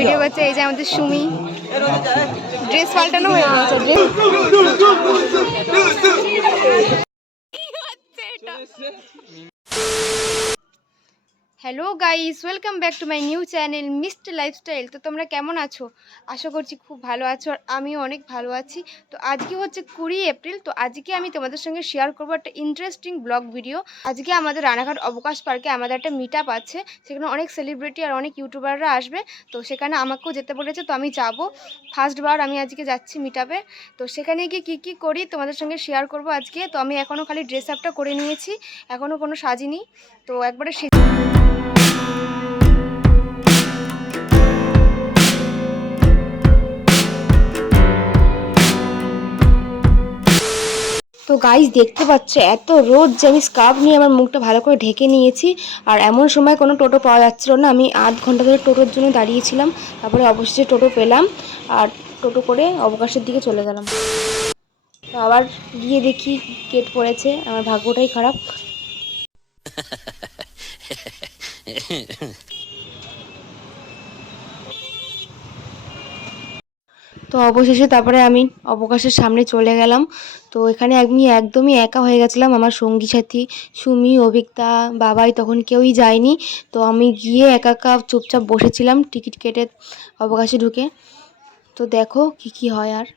Video করছে। এই যে আমাদের সুমি, ড্রেস পাল্টানো হয়ে গেছে। Hello guys, welcome back to my new channel mister lifestyle. তো তোমরা কেমন আছো? আশা করছি খুব ভালো আছো, আর আমিও অনেক ভালো আছি। তো আজকে হচ্ছে 20 এপ্রিল। তো আজকে আমি তোমাদের সঙ্গে শেয়ার করবো একটা ইন্টারেস্টিং ব্লগ ভিডিও। আজকে আমাদের রানাঘাট অবকাশ পার্কে আমাদের একটা মিট আপ আছে, সেখানে অনেক সেলিব্রিটি আর অনেক ইউটিউবাররা আসবে। তো সেখানে আমাকেও যেতে বলেছে, তো আমি যাব। ফার্স্টবার আমি আজকে যাচ্ছি মিট আপে। তো সেখানে গিয়ে কী করি তোমাদের সঙ্গে শেয়ার করব আজকে। তো আমি এখনও খালি ড্রেস আপটা করে নিয়েছি, এখনও কোনো সাজিনি। তো একবারে তো গাইস দেখতে পাচ্ছ এত রোদ যে আমি স্কার্ফ নিয়ে আমার মুখটা ভালো করে ঢেকে নিয়েছি। আর এমন সময় কোনো টোটো পাওয়া যাচ্ছিল না, আমি আধ ঘন্টা ধরে টোটোর জন্য দাঁড়িয়েছিলাম। তারপরে অবশেষে টোটো পেলাম, আর টোটো করে অবকাশের দিকে চলে গেলাম। তো আবার গিয়ে দেখি গেট পড়েছে, আমার ভাগ্যটাই খারাপ। তো অবশেষে তারপরে আমি অবকাশের সামনে চলে গেলাম। তো এখানে আমি একদমই একা হয়ে গেছিলাম, আমার সঙ্গী সাথী সুমি, অভিক্তা, বাবাই তখন কেউই যায়নি। তো আমি গিয়ে একা একা চুপচাপ বসেছিলাম টিকিট কেটে অবকাশে ঢুকে। তো দেখো কি হয়। আর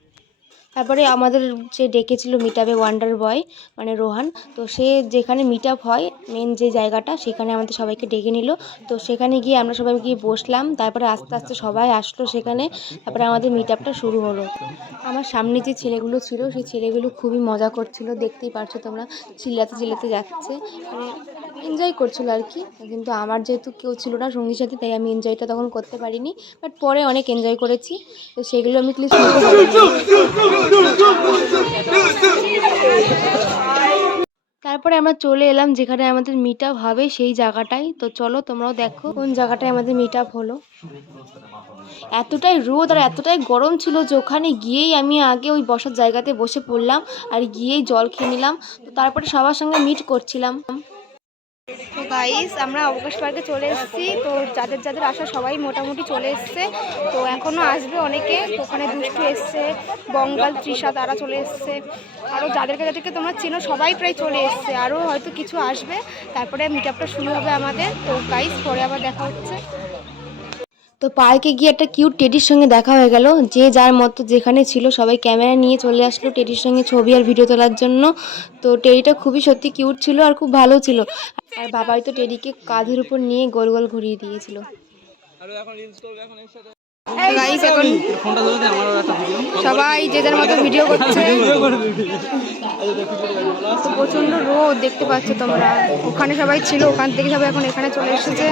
তারপরে আমাদের যে ডেকেছিল মিট আপে ওয়ান্ডার বয় মানে রোহান, তো সে যেখানে মিট আপ হয় মেন যে জায়গাটা, সেখানে আমাদের সবাইকে ডেকে নিল। তো সেখানে গিয়ে আমরা সবাই গিয়ে বসলাম, তারপরে আস্তে আস্তে সবাই আসলো সেখানে। তারপরে আমাদের মিট আপটা শুরু হলো। আমার সামনে যে ছেলেগুলো ছিল সেই ছেলেগুলো খুবই মজা করছিল, দেখতেই পারছো তোমরা, চিল্লাতে চিল্লাতে যাচ্ছে, মানে এনজয় করছিল আর কি। কিন্তু আমার যেহেতু কেউ ছিল না সঙ্গীর সাথে, তাই আমি এনজয়টা তখন করতে পারিনি, বাট পরে অনেক এনজয় করেছি। তো সেগুলো আমি ক্লিপ শুনতে তারপরে আমরা চলে এলাম যেখানে আমাদের মিট আপ হবে সেই জায়গাটায়। তো চলো তোমরাও দেখো কোন জায়গাটায় আমাদের মিট আপ হলো। এতটাই রোদ আর এতটাই গরম ছিল যে ওখানে গিয়েই আমি আগে ওই বসার জায়গাতে বসে পড়লাম, আর গিয়েই জল খেয়ে নিলাম। তো তারপরে সবার সঙ্গে মিট করছিলাম। তো গাইস আমরা অবকাশ পার্কে চলে এসেছি। তো যাদের যাদের আসা সবাই মোটামুটি চলে এসছে। তো এখনও আসবে অনেকে। তো ওখানে দুষ্টু এসছে, বঙ্গাল, তৃষা, তারা চলে এসছে। আরও যাদেরকে তোমরা চেনো সবাই প্রায় চলে এসছে, আরও হয়তো কিছু আসবে। তারপরে মিট আপটা শুরু হবে আমাদের। তো গাইস পরে আবার দেখা হচ্ছে। তো পার্কে গিয়ে একটা কিউট টেডির সঙ্গে দেখা হয়ে গেল। যে যার মতো যেখানে ছিল সবাই ক্যামেরা নিয়ে চলে আসলো টেডির সঙ্গে ছবি আর ভিডিও তোলার জন্য। তো টেডিটা খুবই সত্যি কিউট ছিল আর খুব ভালো ছিল। আর বাবাই তো টেডিকে কাঁধের উপর নিয়ে গোল গোল ঘুরিয়ে দিয়েছিল। এখন সবাই যে যার মতো ভিডিও করছে। প্রচন্ড রোদ দেখতে পাচ্ছ তোমরা, ওখানে সবাই ছিল, ওখান থেকে সবাই এখন এখানে চলে এসেছে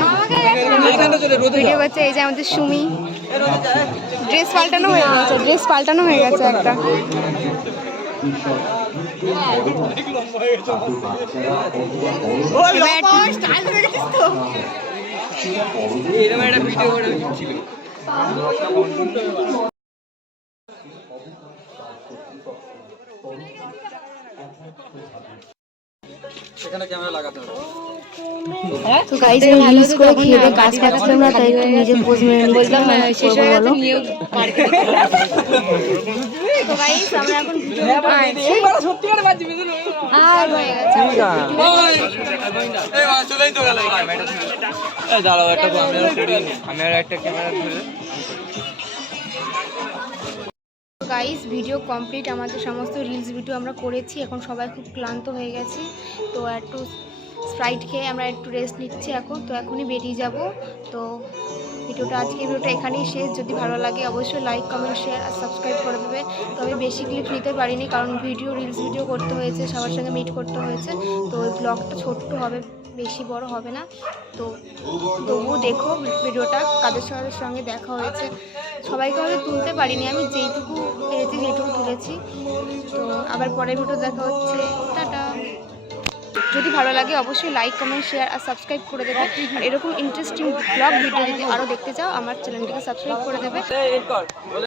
ভিডিও করছে। এই যে আমাদের সুমি, ড্রেস পাল্টানো হয়ে গেছে, একটা। এখানে ক্যামেরা লাগাতে হবে। তো গাইস আমি রিলস করে খেয়ে কাজ পাচ্ছিলাম না, তাই একটু নিজে পোজ মেরে নিচ্ছিলাম। শেষ হয়ে গেছে নিউ মার্কেট। তো গাইস আমরা এখন ভিডিও এইবার সত্যি করে বাজি ভিডিও আর হয়ে গেছে। এই মা চলেই তো গেল। এই দাঁড়াও একটা ক্যামেরা করি, আমি আর একটা ক্যামেরা ধরে। গাইস ভিডিও কমপ্লিট, আমাদের সমস্ত রিলস ভিডিও আমরা করেছি। এখন সবাই খুব ক্লান্ত হয়ে গেছি। তো একটু স্প্রাইট খেয়ে আমরা একটু রেস্ট নিচ্ছি এখন। তো এখনই বেরিয়ে যাব। তো আজকের ভিডিওটা এখানেই শেষ। যদি ভালো লাগে অবশ্যই লাইক, কমেন্ট, শেয়ার আর সাবস্ক্রাইব করে দেবে। তো আমি বেশি ক্লিপ নিতে পারিনি, কারণ রিলস ভিডিও করতে হয়েছে, সবার সঙ্গে মিট করতে হয়েছে। তো ওই ব্লগটা ছোট্ট হবে, বেশি বড় হবে না। তো তবুও দেখো ভিডিওটা, কাদের সঙ্গে দেখা হয়েছে। সবাইকে হয়তো তুলতে পারিনি, আমি যেইটুকু পেরেছি সেইটুকু তুলেছি। তো আবার পরের ভিডিও দেখা হচ্ছে, টাটা। যদি ভালো লাগে অবশ্যই লাইক, কমেন্ট, শেয়ার আর সাবস্ক্রাইব করে দেবে। আর এরকম ইন্টারেস্টিং ব্লগ ভিডিও যদি আরও দেখতে চাও আমার চ্যানেলটিকে সাবস্ক্রাইব করে দেবে।